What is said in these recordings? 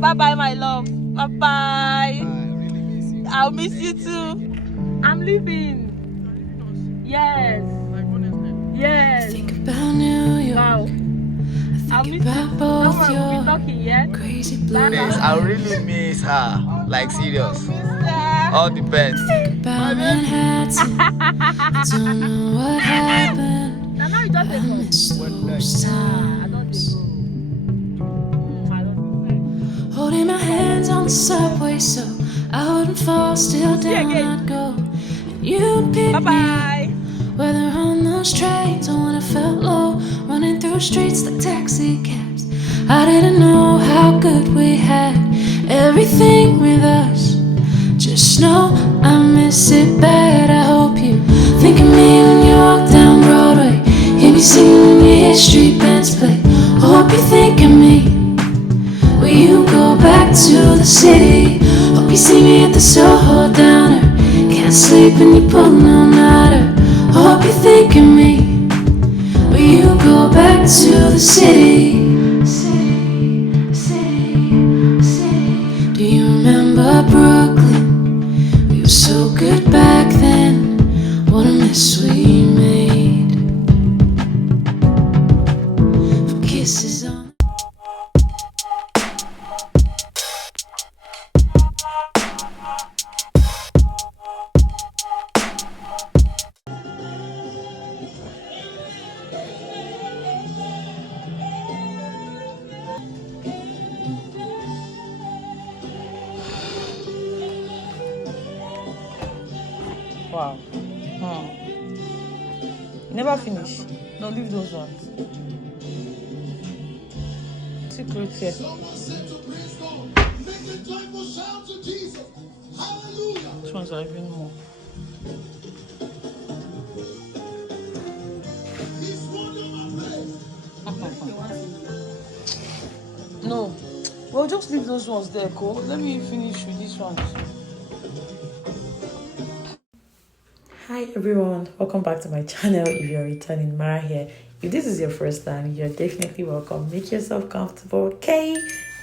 Bye bye, my love. Bye bye. I really miss you. I'll miss you too. I'm leaving. Yes. Yes. Think about New York. Wow. I'll miss you. About No both more. We'll be your talking, yeah? crazy blue Yes, eyes. I really miss her. Like serious. Mister. All the best. About Manhattan. I don't know what happened. Now you just I take miss One those I don't times. I don't Holding my hands on the subway so I wouldn't fall. Still down I'd go. And you'd pick Bye me up. bye. Whether on those trains or when I felt low, running through streets like taxi cabs. I didn't know how good we had everything with us. Just know I miss it bad. I hope you think of me when you walk down Broadway. Hear me singing when you hear street bands play. I hope you think of me when you go back to the city. Hope you see me at the Soho Downer. Can't sleep when you pull no nighter. I hope you think of me when you go back to the city. Do you remember Brooklyn? We were so good back then. What a mess we made. For kisses on. Wow. You never finish. No, leave those ones. Secrets here. Which ones are even more? No. Well, just leave those ones there, Cole. Let me finish with these ones. Hi everyone, welcome back to my channel. If you're returning, Mara here. If this is your first time, you're definitely welcome. Make yourself comfortable, okay?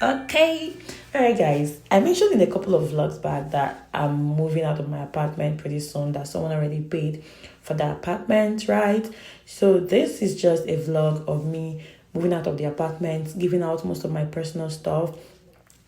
Okay. Alright guys, I mentioned in a couple of vlogs back that I'm moving out of my apartment pretty soon, that someone already paid for the apartment, right? So this is just a vlog of me moving out of the apartment, giving out most of my personal stuff.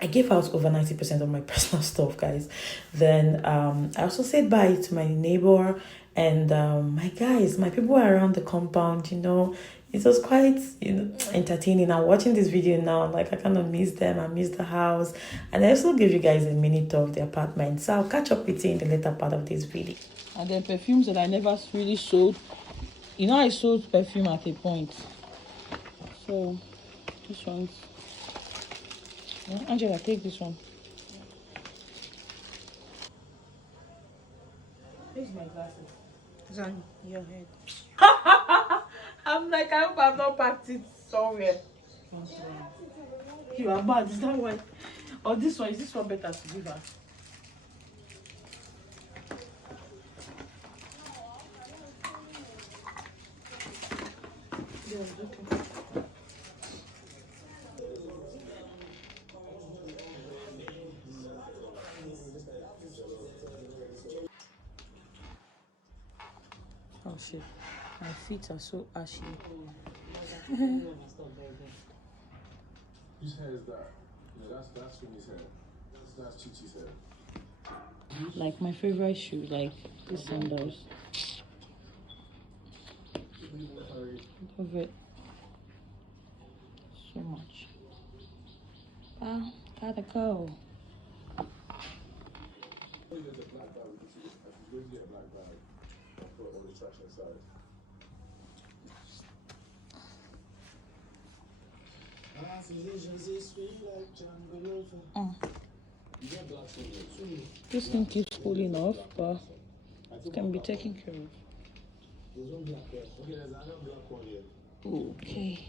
I gave out over 90% of my personal stuff, guys. Then I also said bye to my neighbor and my guys, my people around the compound, you know. It was quite, entertaining. I'm watching this video now, like I kind of miss them. I miss the house. And I also give you guys a minute of the apartment. So I'll catch up with you in the later part of this video. And then perfumes that I never really sold. You know, I sold perfume at a point. So, this one's... Angela, take this one. Where's my glasses? It's on your head. I'm like, I hope I've not packed it somewhere. You are bad, is that why? Or this one, is this one better to give her? Yeah, okay. Oh shit, my feet are so ashy. Whose hair is that? No, that's Finny's hair. That's Chichi's hair. Like my favorite shoe, like these sandals. Love it so much. Ah, gotta go. This thing keeps pulling off, but it can be taken care of. Okay,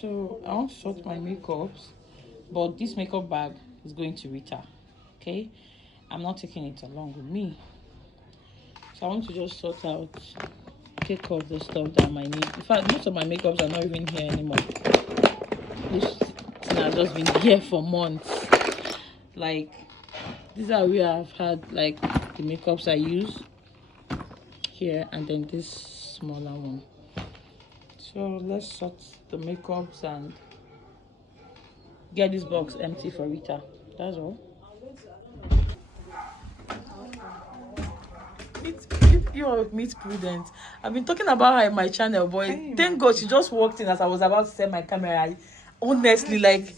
so I want to sort my makeups, but this makeup bag is going to Rita. Okay, I'm not taking it along with me, so I want to just sort out, take off the stuff that I might need. In fact, most of my makeups are not even here anymore. This I've just been here for months. Like, these are where I've had like the makeups I use here, and then this smaller one. So let's sort the makeups and get this box empty for Rita. That's all. Meet Prudence. I've been talking about her in my channel, but thank God she just walked in as I was about to set my camera. Honestly, like,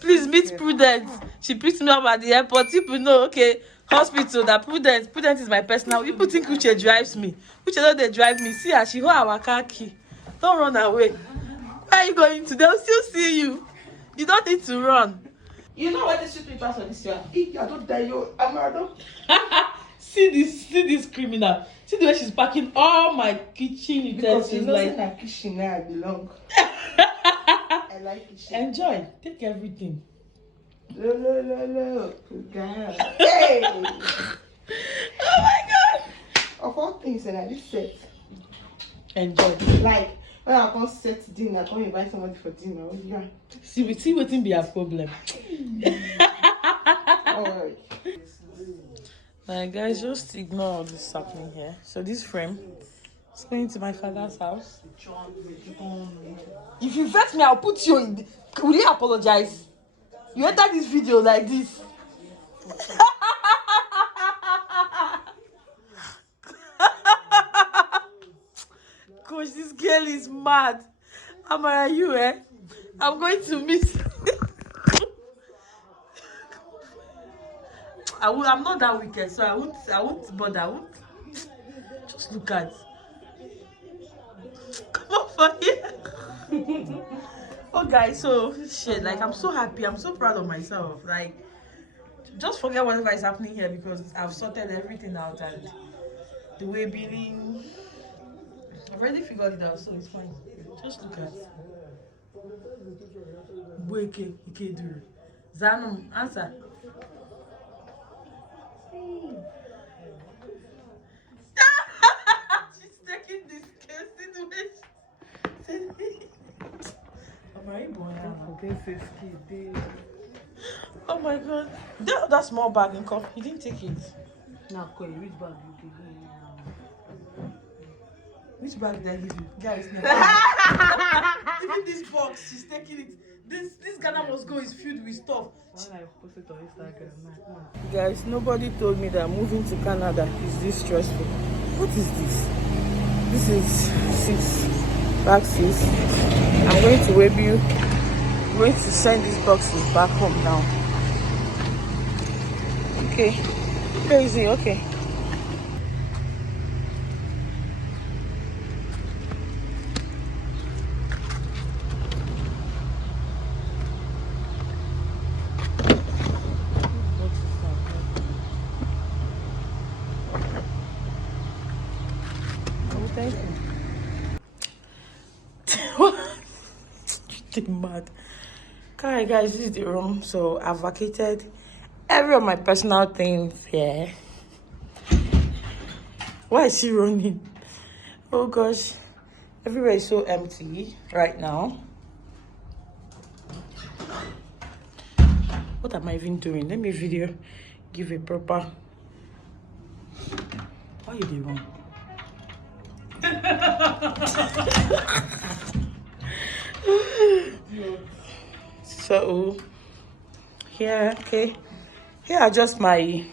please meet Prudence. She picked me up at the airport. People know, okay, hospital, that Prudence is my personal. People think Uche drives me. Uche don't they drive me. See her, she hold our car key. Don't run away. Where are you going to? They'll still see you. You don't need to run. You know what the street pass on this year? I don't tell you, Amado. See this criminal. See the way she's packing all my kitchen utensils. Because you know, like in a kitchen I belong. I like kitchen. Enjoy. Take everything. No. God. Hey. Oh my God. Of all things, and I just set. Enjoy. Like when I come set dinner, I come invite somebody for dinner. Yeah. See what be a problem. Oh. Like, guys, just ignore all this happening here. So this frame is going to my father's house. If you vex me, I'll put you in. Will you apologize? You enter this video like this. Coach, this girl is mad. Amara, you I'm going to miss. I'm not that wicked, so I won't bother. I won't. Just look at. Come on for here. Oh guys, so shit, like, I'm so happy, I'm so proud of myself. Like, just forget whatever is happening here because I've sorted everything out, and the way billing, I've already figured it out, so it's fine. Just look at. Ike Zanum, answer. She's taking this case situation. Oh my God. That small bag in cup. You didn't take it. No, which bag you give me? Which bag did I give you? Guys, even this box, she's taking it. This Ghana must go is filled with stuff. When I post it on Instagram, guys, nobody told me that moving to Canada is this stressful. What is this? This is back 6. I'm going to Webu. I'm going to send these boxes back home now. Okay. Crazy, okay. Mad. Okay, guys, this is the room. So I've vacated every of my personal things here. Why is she running? Oh gosh, everywhere is so empty right now. What am I even doing? Let me give a proper. Why you doing? So here, okay, here are just my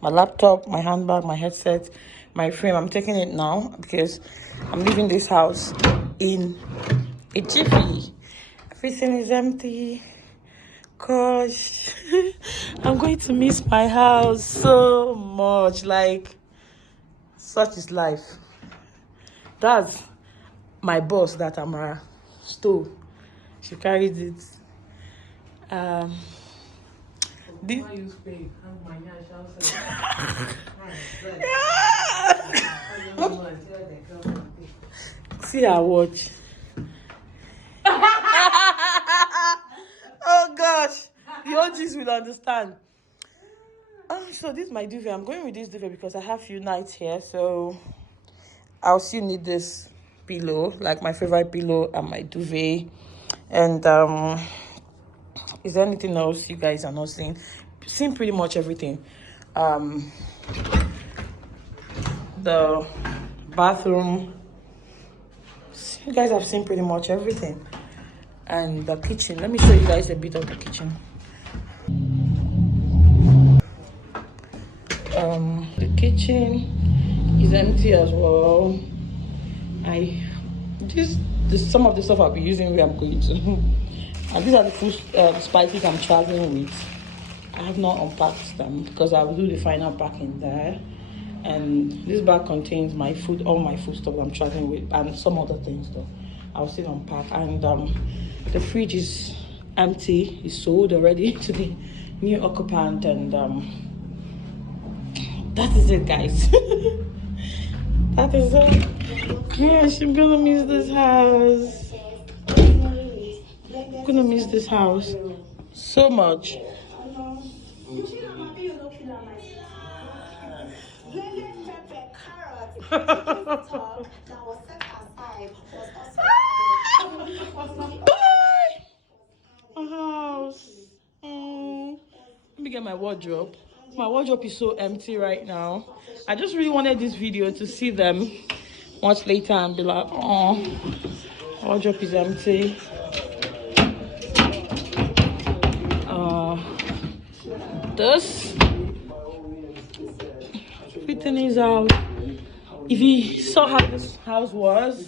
laptop, my handbag, my headset, my frame. I'm taking it now because I'm leaving this house in a jiffy. Everything is empty. Gosh, I'm going to miss my house so much. Like, such is life. That's my boss that Amara stole. She carried it. See her watch. Oh gosh, the OGs will understand. So this is my duvet. I'm going with this duvet because I have few nights here, so I'll still need this pillow, like my favorite pillow and my duvet. And Is there anything else you guys are not seeing? Seen pretty much everything. The bathroom. You guys have seen pretty much everything. And the kitchen. Let me show you guys a bit of the kitchen. The kitchen is empty as well. Some of the stuff I'll be using where I'm going to. And these are the food spices I'm traveling with. I have not unpacked them because I will do the final packing there. And this bag contains my food, all my food stuff I'm traveling with, and some other things though. I'll still unpack. And the fridge is empty. It's sold already to the new occupant, and that is it, guys. That is it. Gosh, I'm gonna miss this house. I'm gonna miss this house so much. My house. Let me get my wardrobe. My wardrobe is so empty right now. I just really wanted this video to see them much later and be like, oh, wardrobe is empty. This everything is out. If you saw how this house was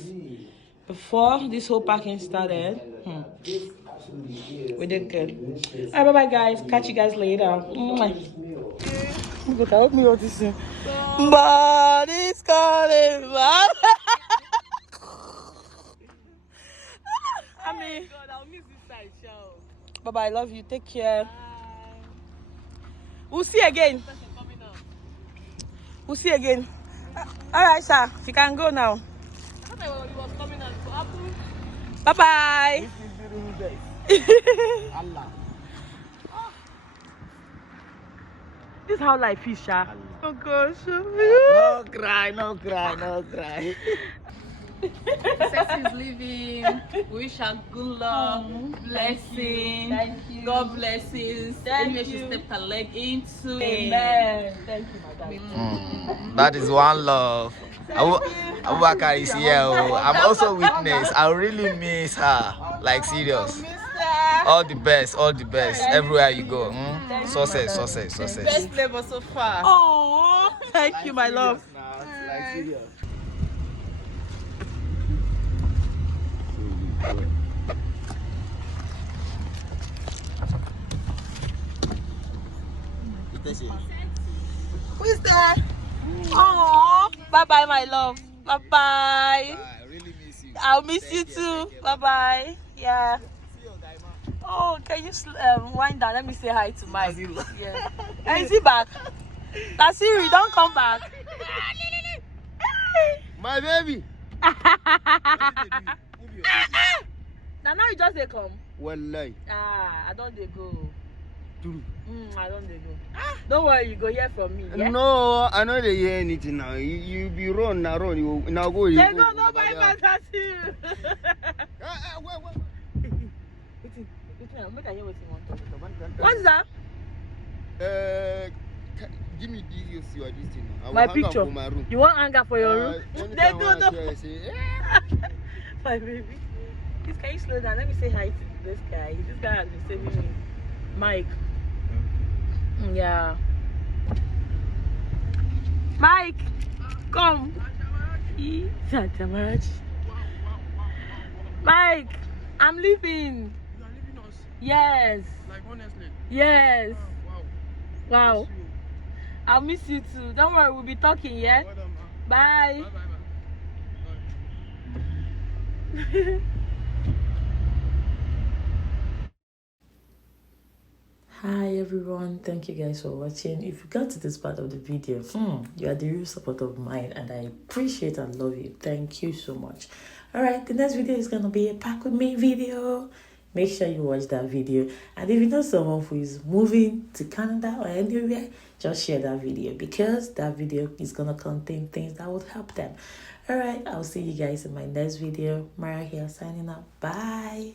before this whole packing started, we did good. All right, bye bye guys, catch you guys later. Help me out this thing. Body's calling. I mean, God, I'll miss this side show. Bye bye, I love you, take care. Bye. We'll see again. We'll see again. All right, sir, you can go now. I thought he was coming out to Apple. Bye bye. This is how life is, Sha. Oh gosh. No cry, no cry, no cry. Success is living. Wish her good luck, blessing. Thank you. God blessings. Anyway, she stepped her leg into. Amen. Thank you, my darling. That is one love. Abubakar is here. I'm also witness. I really miss her. Like serious. All the best, everywhere you go. Success. Best level so far. Oh, thank you, my love. Like serious. Who is there? Oh, bye bye, my love. Bye bye. I really miss you. I'll miss you too. Bye bye. Yeah. Oh, can you wind down? Let me say hi to Mike. Yeah. And is he back? Tasiri, don't come back. My baby. Now you just they come. Wallahi. I don't they go. I don't they go. Don't worry, you go hear from me. Yeah? No, I know they hear anything now. You be run. You now go. They go nobody matters you. What's that? Give me this your this thing. My picture. My room. You want anger for your room? They go no. My baby. Please, can you slow down? Let me say hi to this guy. This guy has been saving me. Mike. Yeah. Mike, come. Mike, I'm leaving. You are leaving us? Yes. Like honestly? Yes. Wow. Wow. I'll miss you too. Don't worry, we'll be talking, yeah? Well done, ma. Bye. Bye. Hi everyone, thank you guys for watching. If you got to this part of the video, you are the real support of mine, and I appreciate and love you. Thank you so much. All right, the next video is gonna be a pack with me video. Make sure you watch that video, and if you know someone who is moving to Canada or anywhere, just share that video, because that video is gonna contain things that would help them. All right, I'll see you guys in my next video. Mara here, signing out. Bye.